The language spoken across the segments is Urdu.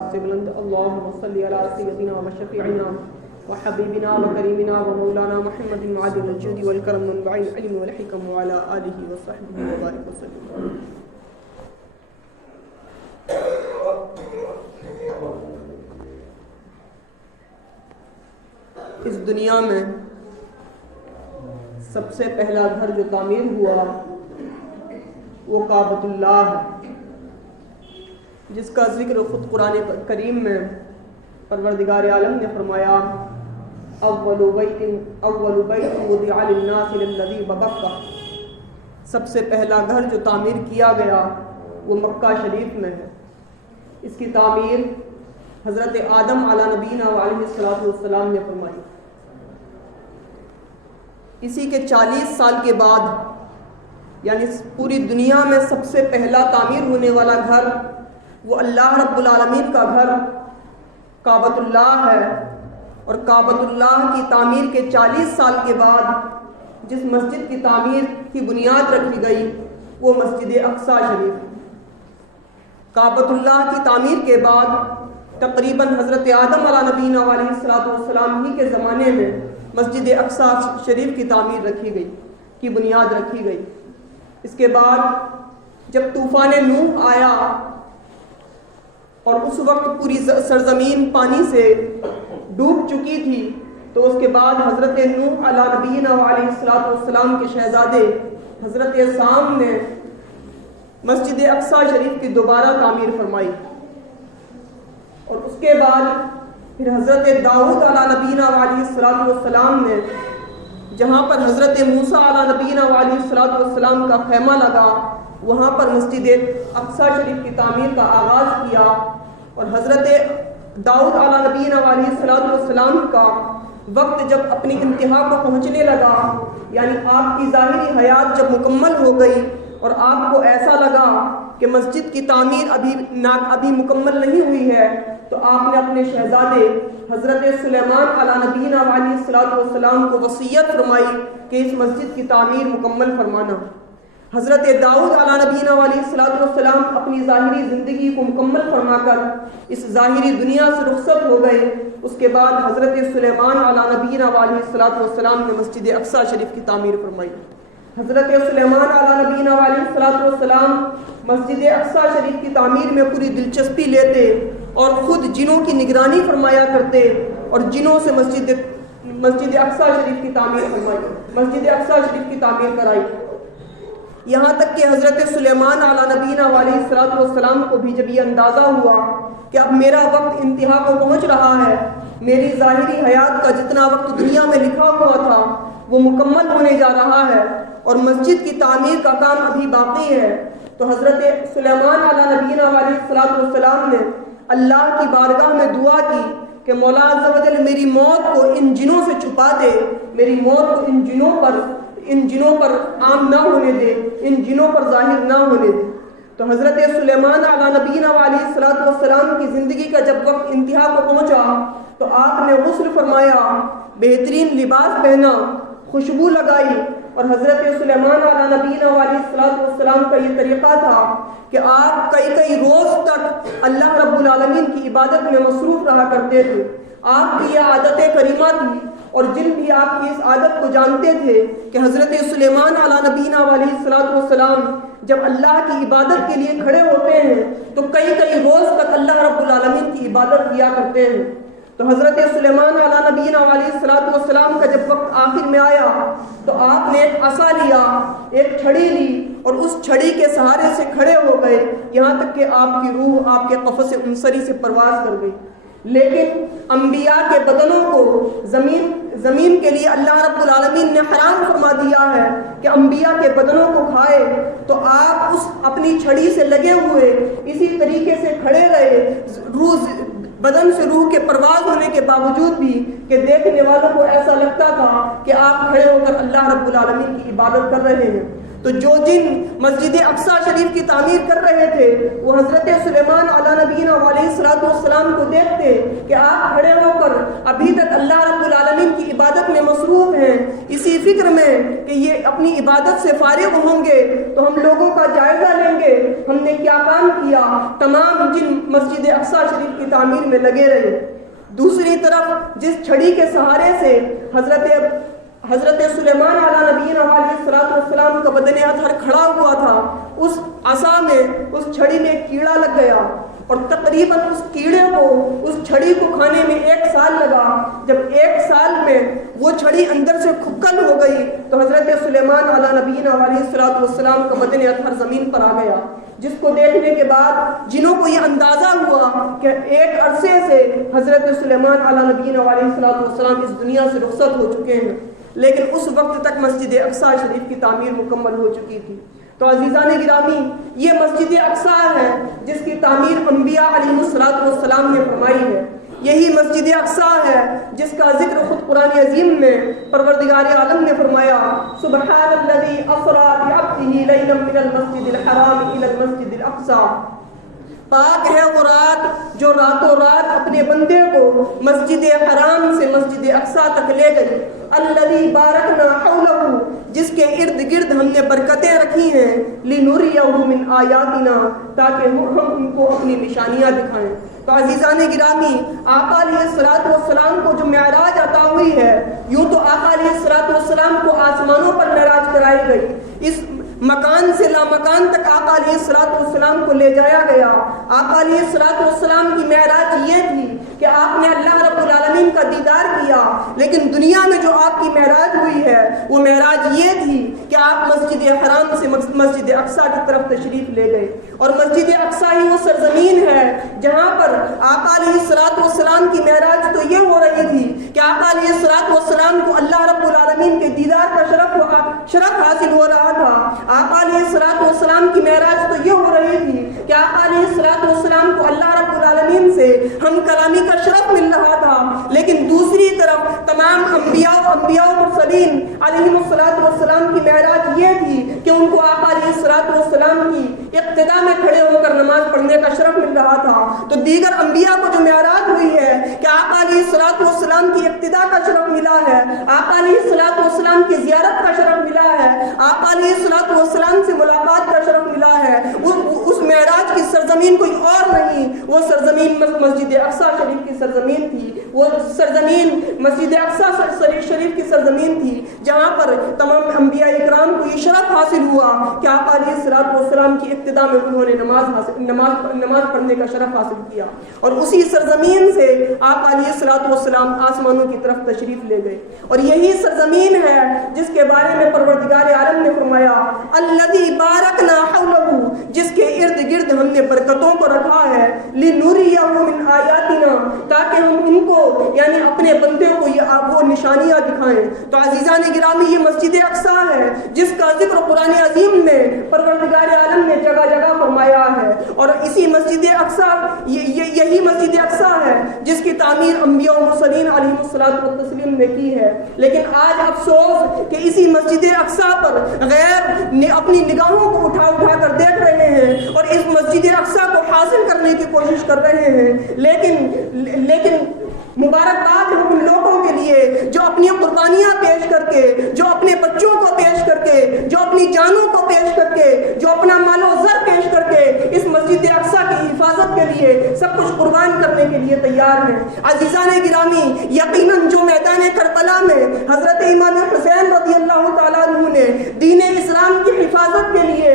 سے بلند اللهم صل على سيدنا وشفيعنا وحبيبنا وكريمنا ومولانا محمد معدن الجود والكرم منبع العلم والحكم وعلى آله وصحبه وبارك وسلم. اس دنیا میں سب سے پہلا گھر جو تعمیر ہوا وہ کعبۃ اللہ ہے، جس کا ذکر خود قرآن کریم میں پروردگار عالم نے فرمایا اول بیت وضع للناس للذی ببکہ، سب سے پہلا گھر جو تعمیر کیا گیا وہ مکہ شریف میں ہے. اس کی تعمیر حضرت آدم علی نبینا وعلیہ الصلوۃ والسلام نے فرمائی. اسی کے 40 سال کے بعد یعنی پوری دنیا میں سب سے پہلا تعمیر ہونے والا گھر وہ اللہ رب العالمین کا گھر کعبۃ اللہ ہے. اور کعبۃ اللہ کی تعمیر کے 40 سال کے بعد جس مسجد کی تعمیر کی بنیاد رکھی گئی وہ مسجد اقصیٰ شریف. کعبۃ اللہ کی تعمیر کے بعد تقریباً حضرت آدم علیہ نبینا علیہ الصلوۃ والسلام ہی کے زمانے میں مسجد اقصیٰ شریف کی تعمیر رکھی گئی، کی بنیاد رکھی گئی. اس کے بعد جب طوفان نوح آیا اور اس وقت پوری سرزمین پانی سے ڈوب چکی تھی، تو اس کے بعد حضرت نوح علیہ نبینا علیہ الصلوۃ والسلام کے شہزادے حضرت سام نے مسجد اقصیٰ شریف کی دوبارہ تعمیر فرمائی. اور اس کے بعد پھر حضرت داؤد علیہ نبینا علیہ الصلوۃ والسلام نے جہاں پر حضرت موسیٰ علیہ نبینا علیہ الصلوۃ والسلام کا خیمہ لگا وہاں پر مسجد اقصیٰ شریف کی تعمیر کا آغاز کیا. اور حضرت داؤد علیہ نبینا علیہ الصلوۃ والسلام کا وقت جب اپنی انتہا کو پہنچنے لگا، یعنی آپ کی ظاہری حیات جب مکمل ہو گئی اور آپ کو ایسا لگا کہ مسجد کی تعمیر ابھی مکمل نہیں ہوئی ہے، تو آپ نے اپنے شہزادے حضرت سلیمان علیہ نبینا علیہ الصلوۃ والسلام کو وصیت فرمائی کہ اس مسجد کی تعمیر مکمل فرمانا. حضرت داؤد علیہ نبینا علیہ الصلوۃ والسلام اپنی ظاہری زندگی کو مکمل فرما کر اس ظاہری دنیا سے رخصت ہو گئے. اس کے بعد حضرت سلیمان علیہ نبینا علیہ الصلوۃ والسلام نے مسجد اقصیٰ شریف کی تعمیر فرمائی. حضرت سلیمان علیہ نبینا علیہ الصلوۃ والسلام مسجد اقصیٰ شریف کی تعمیر میں پوری دلچسپی لیتے اور خود جنوں کی نگرانی فرمایا کرتے اور جنوں سے مسجد اقصیٰ شریف کی تعمیر فرمائی، مسجد اقصیٰ شریف کی تعمیر کرائی. یہاں تک کہ حضرت سلیمان علیہ نبینا علیہ الصلوۃ والسلام کو بھی جب یہ اندازہ ہوا کہ اب میرا وقت انتہا کو پہنچ رہا ہے، میری ظاہری حیات کا جتنا وقت دنیا میں لکھا ہوا تھا وہ مکمل ہونے جا رہا ہے اور مسجد کی تعمیر کا کام ابھی باقی ہے، تو حضرت سلیمان علیہ نبینا علیہ الصلوۃ والسلام نے اللہ کی بارگاہ میں دعا کی کہ مولا عز و جل میری موت کو ان جنوں سے چھپا دے، میری موت کو ان جنوں پر عام نہ ہونے دے، ان جنوں پر ظاہر نہ ہونے دے. تو حضرت سلیمان علیہ نبینا علیہ الصلوۃ والسلام کی زندگی کا جب وقت انتہا کو پہنچا تو آپ نے غسل فرمایا، بہترین لباس پہنا، خوشبو لگائی. اور حضرت سلیمان علیہ نبینا علیہ الصلوۃ والسلام کا یہ طریقہ تھا کہ آپ کئی روز تک اللہ رب العالمین کی عبادت میں مصروف رہا کرتے تھے. آپ کی یہ عادت کریمہ تھی اور جن بھی آپ کی اس عادت کو جانتے تھے کہ حضرت سلیمان علیہ نبینا علیہ الصلوۃ والسلام جب اللہ کی عبادت کے لیے کھڑے ہوتے ہیں تو کئی روز تک اللہ رب العالمین کی عبادت کیا کرتے ہیں. تو حضرت سلیمان علیہ نبینا علیہ الصلوۃ والسلام کا جب وقت آخر میں آیا تو آپ نے ایک عصا لیا، ایک چھڑی لی اور اس چھڑی کے سہارے سے کھڑے ہو گئے یہاں تک کہ آپ کی روح آپ کے قفس انصری سے پرواز کر گئی. لیکن انبیاء کے بدنوں کو زمین کے لیے اللہ رب العالمین نے حرام فرما دیا ہے کہ انبیاء کے بدنوں کو کھائے، تو آپ اس اپنی چھڑی سے لگے ہوئے اسی طریقے سے کھڑے رہے، بدن سے روح کے پرواز ہونے کے باوجود بھی کہ دیکھنے والوں کو ایسا لگتا تھا کہ آپ کھڑے ہو کر اللہ رب العالمین کی عبادت کر رہے ہیں. تو جو جن مسجد اقصی شریف کی تعمیر کر رہے تھے وہ حضرت سلیمان علیہ نبینا علیہ الصلوۃ والسلام کو دیکھتے کہ آپ کھڑے ہو کر ابھی تک اللہ رب العالمین کی عبادت میں مصروف ہیں، اسی فکر میں کہ یہ اپنی عبادت سے فارغ ہوں گے تو ہم لوگوں کا جائزہ لیں گے ہم نے کیا کام کیا، تمام جن مسجد اقصی شریف کی تعمیر میں لگے رہے۔ دوسری طرف جس چھڑی کے سہارے سے حضرت سلیمان علیہ نبینا علیہ الصلوۃ والسلام کا بدن اطہر کھڑا ہوا تھا، اس عصا میں اس چھڑی میں ایک کیڑا لگ گیا اور تقریباً اس کیڑے کو اس چھڑی کو کھانے میں 1 سال لگا۔ جب 1 سال میں وہ چھڑی اندر سے کھکل ہو گئی تو حضرت سلیمان علیہ نبینا علیہ الصلوۃ والسلام کا بدن اطہر زمین پر آ گیا، جس کو دیکھنے کے بعد جنہوں کو یہ اندازہ ہوا کہ ایک عرصے سے حضرت سلیمان علیہ نبینا علیہ الصلوۃ والسلام اس دنیا سے رخصت ہو چکے ہیں، لیکن اس وقت تک مسجد اقصی شریف کی تعمیر مکمل ہو چکی تھی۔ تو عزیزان گرامی، یہ مسجد اقصی ہے جس کی تعمیر انبیاء علیہ الصلوۃ والسلام نے فرمائی ہے، یہی مسجد اقصی ہے جس کا ذکر خود قرآن عظیم میں پروردگار عالم نے فرمایا، سبحان الذی اسری بعبدہ لیلا من المسجد الحرام الی المسجد الاقصی، پاک ہے وہ رات جو راتوں رات اپنے بندے کو مسجد حرام سے مسجد اقصی تک لے گئی، الذی بارکنا حولہ، جس کے ارد گرد ہم نے برکتیں رکھی ہیں، لنریہ من آیاتنا، تاکہ ہم ان کو اپنی نشانیاں دکھائیں۔ تو عزیزان گرامی، آقا علیہ الصلوۃ والسلام کو جو معراج عطا ہوئی ہے، یوں تو آقا علیہ الصلوۃ والسلام کو آسمانوں پر معراج کرائی گئی، اس مکان سے لامکان تک آقا علیہ الصلوۃ والسلام کو لے جایا گیا۔ آقا علیہ الصلوۃ والسلام کی معراج یہ تھی کہ آپ نے اللہ رب العالمین کا دیدار کیا، لیکن دنیا میں جو آپ کی معراج ہوئی ہے وہ معراج یہ تھی کہ آپ مسجد حرام سے مسجد اقصی کی طرف تشریف لے گئے، اور مسجد اقصی ہی وہ سرزمین ہے جہاں پر آقا علیہ الصلوۃ والسلام کی معراج تو یہ ہو رہی تھی کہ آقا علیہ الصلوۃ والسلام کو اللہ رب العالمین کے دیدار کا شرف حاصل ہو رہا تھا۔ آقا علیہ الصلوۃ والسلام کی معراج تو یہ ہو رہی تھی کہ آقا علیہ الصلوۃ والسلام کو اللہ رب العالمین سے ہم کلامی کا شرف مل رہا تھا، لیکن دوسری طرف تمام انبیاء و مرسلین علیہ الصلوۃ والسلام کی معراج یہ تھی کہ ان کو آقا علیہ الصلوۃ والسلام کی اقتدا میں کھڑے ہو کر نماز پڑھنے کا شرف مل رہا تھا۔ تو دیگر انبیاء کو جو معراج ہوئی ہے کہ آقا علیہ الصلوۃ والسلام کی اقتدا کا شرف ملا ہے، آقا علیہ الصلوۃ والسلام کی زیارت کا شرف ملا ہے، آقا علیہ الصلوۃ والسلام سے ملاقات کا شرف ملا ہے، اس معراج کی سرزمین کوئی اور نہیں، وہ سرزمین مسجد اقصی شریف کی سرزمین تھی، وہ سرزمین مسجد اقصی شریف کی سرزمین تھی جہاں پر تمام انبیاء اکرام کو یہ شرف حاصل ہوا کہ آقا علیہ الصلوۃ والسلام کی ابتدا میں انہوں نے نماز پڑھنے کا شرف حاصل کیا، اور اسی سرزمین سے آقا علیہ الصلوۃ والسلام آسمانوں کی طرف تشریف لے گئے، اور یہی سرزمین ہے جس کے بارے میں پروردگار عالم نے فرمایا، الذی بارکنا حولہ، جس کے ارد گرد ہم نے برکتوں کو رکھا ہے، لنریہ من آیاتنا، تاکہ ہم ان کو یعنی اپنے بندے کو وہ نشانیاں دکھائیں۔ تو عزیزان گرامی، یہ مسجد اقصی ہے جس کا ذکر قرآن عظیم میں پروردگار عالم نے جگہ جگہ فرمایا ہے، اور اسی مسجد اقصی یہی مسجد اقصی ہے جس کی تعمیر انبیاء و مرسلین علیہ الصلوۃ والتسلیم نے کی ہے، لیکن آج افسوس کہ اسی مسجد اقصی پر غیر اپنی نگاہوں کو اٹھا کر دیکھ رہے ہیں اور اس مسجد اقصی کو حاصل کرنے کی کوشش کر رہے ہیں، لیکن مبارکباد ہے ان لوگوں کے لیے جو اپنی قربانیاں پیش کر کے، جو اپنے بچوں کو پیش کر کے، جو اپنی جانوں کو پیش کر کے، جو اپنا مال و زر پیش کر کے اس مسجد اقصی کی حفاظت کے لیے سب کچھ قربان کرنے کے لیے تیار ہیں۔ عزیزان گرامی، یقیناً جو میدان کربلا میں حضرت امام حسین رضی اللہ تعالیٰ عنہ نے دین اسلام کی حفاظت کے لیے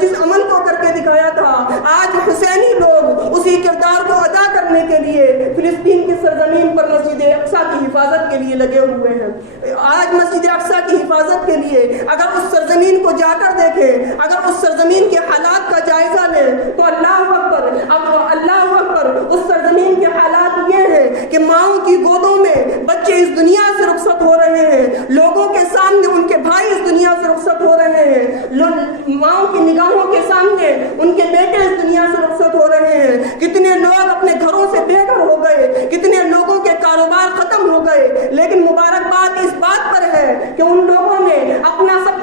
جس عمل کو کر کے دکھایا تھا، آج حسینی لوگ اسی کردار کو ادا کرنے کے لیے فلسطین کی سرزمین پر مسجد اقصی کی حفاظت کے لیے لگے ہوئے ہیں۔ آج مسجد اقصی کی حفاظت کے لیے اگر اس سرزمین کو جا کر دیکھیں، اگر اس سرزمین کے حالات کا جائزہ لیں تو اللہ اکبر، اس سرزمین کے حالات یہ ہیں کہ ماؤں کی گودوں میں بچے اس دنیا سے رخصت ہو رہے ہیں، لوگوں کے سامنے ان کے بھائی اس دنیا سے رخصت ہو رہے ہیں، ماؤں کی نگاہوں کے سامنے ان کے بیٹے اس دنیا سے رخصت ہو رہے ہیں، کتنے لوگ اپنے گھروں سے بے گھر ہو گئے، کتنے لوگوں کے کاروبار ختم ہو گئے، لیکن مبارکباد اس بات پر ہے کہ ان لوگوں نے اپنا سب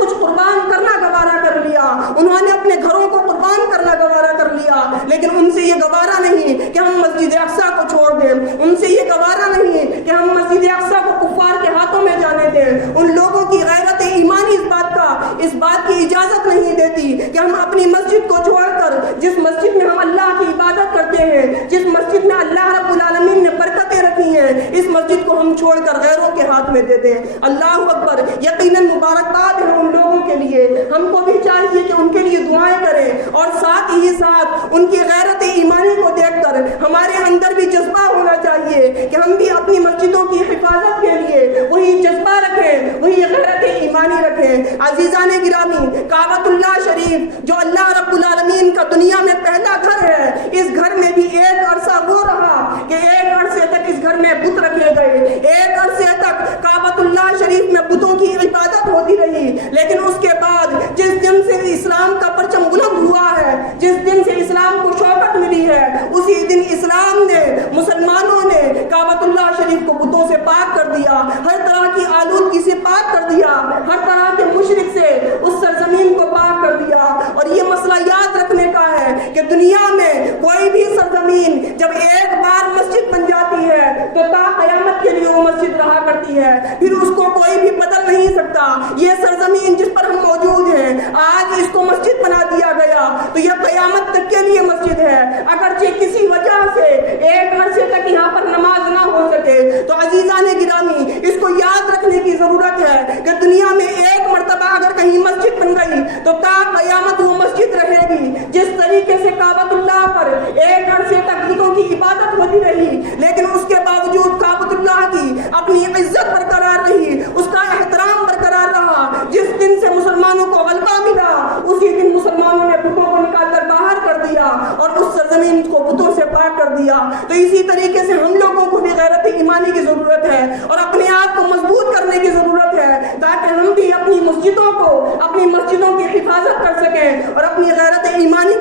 یہ گوارا نہیں کہ ہم مسجد اقصیٰ کو چھوڑ دیں، ان سے یہ گوارا نہیں کہ ہم مسجد اقصیٰ کو کفار کے ہاتھوں میں جانے دیں۔ ان لوگوں کی غیرت ایمانی اس بات کی اجازت نہیں دیتی کہ ہم اپنی مسجد کو چھوڑ کر، جس مسجد میں ہم اللہ کی عبادت کرتے ہیں، جس مسجد میں اللہ رب العالمین نے برکتیں رکھی ہیں، اس مسجد کو ہم چھوڑ کر غیروں کے ہاتھ میں دے دیں۔ اللہ اکبر، یقیناً مبارکباد ہے ان لوگوں کے لیے، ہم کو بھی چاہیے کہ ان کے لیے دعائیں کریں، اور ساتھ ہی ساتھ ان کی غیرت ایمانی کو دیکھ کر ہمارے اندر بھی جذبہ ہونا چاہیے کہ ہم بھی اپنی مسجدوں کی حفاظت کے لیے وہی جذبہ رکھیں، وہی غیرت ایمانی رکھیں۔ عزیزان گرامی، کعبۃ اللہ شریف جو اللہ رب العالمین کا دنیا میں پہلا گھر ہے، اس گھر میں بھی ایک عرصہ وہ رہا کہ ایک عرصے تک اس گھر میں بت رکھے گئے، ایک عرصے تک کعبۃ اللہ شریف میں بتوں کی عبادت ہوتی رہی، لیکن اس کے بعد جس دن سے اسلام کا پرچم بلند ہوا ہے، جس دن سے اسلام کو شوکت ملی ہے، اسی دن اسلام نے، مسلمانوں نے کعبۃ اللہ شریف کو بتوں سے پاک کر دیا، ہر طرح کی آلودگی سے پاک کر دیا، ہر طرح کے مشرک سے اس سرزمین کو پاک کر دیا۔ اور یہ مسئلہ یاد رکھنے کا ہے کہ دنیا میں کوئی بھی سرزمین جب ایک بار مسجد بن جاتی ہے تو تا قیامت کے لیے وہ مسجد رہا کرتی ہے، پھر اس کو کوئی بھی بدل نہیں سکتا۔ یہ سرزمین جس پر ہم موجود ہیں، آج اس کو مسجد بنا دیا گیا تو یہ قیامت تک کے لیے مسجد ہے۔ اگرچہ کسی وجہ سے ایک عرصے تک یہاں پر نماز نہ ہو سکے تو عزیزان گرامی، اس کو یاد رکھنے کی ضرورت ہے کہ دنیا میں ایک مرتبہ اگر کہیں مسجد بن گئی تو تا قیامت وہ مسجد رہے گی۔ جس طریقے سے کعبۃ اللہ پر ایک عرصے تک بتوں کی عبادت ہوتی رہی، لیکن اس کے باوجود کعبۃ اللہ کی اپنی عزت برقرار رہی، اس کا احترام برقرار رہا۔ جس دن سے مسلمانوں کو غلبہ ملا، اسی دن مسلمانوں نے بتوں کو نکال کر باہر کر دیا اور اس سرزمین کو بتوں سے پاک کر دیا۔ تو اسی طریقے سے ہم لوگوں کو بھی غیرت ایمانی کی ضرورت ہے اور اپنے آپ کو مضبوط کرنے کی ضرورت ہے، تاکہ ہم بھی اپنی مسجدوں کو، اپنی مسجدوں کی حفاظت کر سکیں اور اپنی غیرت ایمانی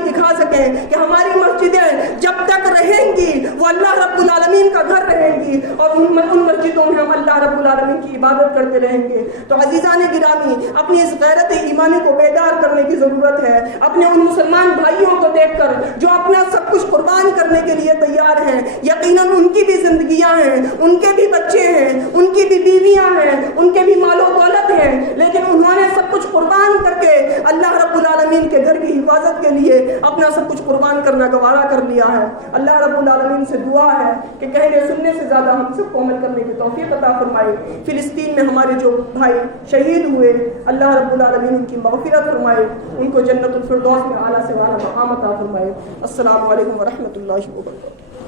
دکھا سکیں کہ ہماری مسجدیں جب تک رہیں گی وہ اللہ رب العالمین کا گھر رہیں گی، اور ان مسجدوں میں ہم اللہ رب العالمین کی عبادت کرتے رہیں گے۔ تو عزیزان گرامی، اپنی اس غیرت ایمانی کو بیدار کرنے کی ضرورت ہے۔ اپنے ان مسلمان بھائیوں کو دیکھ کر جو اپنا سب کچھ قربان کرنے کے لیے تیار ہیں، یقیناً ان کی بھی زندگیاں ہیں، ان کے بھی بچے ہیں، ان کی بھی بیویاں ہیں، ان کے بھی مال و دولت ہے، لیکن انہوں نے سب کچھ قربان کر کے اللہ رب العالمین کے گھر کی حفاظت کے لیے اپنا سب کچھ قربان کرنا گوارا کر لیا ہے۔ اللہ رب العالمین سے دعا ہے کہ کہنے سننے سے زیادہ ہم سب کو عمل کرنے کی توفیق عطا فرمائے۔ فلسطین میں ہمارے جو بھائی شہید ہوئے، اللہ رب العالمین ان کی مغفرت فرمائے، ان کو جنت الفردوس میں اعلیٰ سے اعلیٰ مقام عطا فرمائے۔ السلام علیکم ورحمۃ اللہ وبرکاتہ۔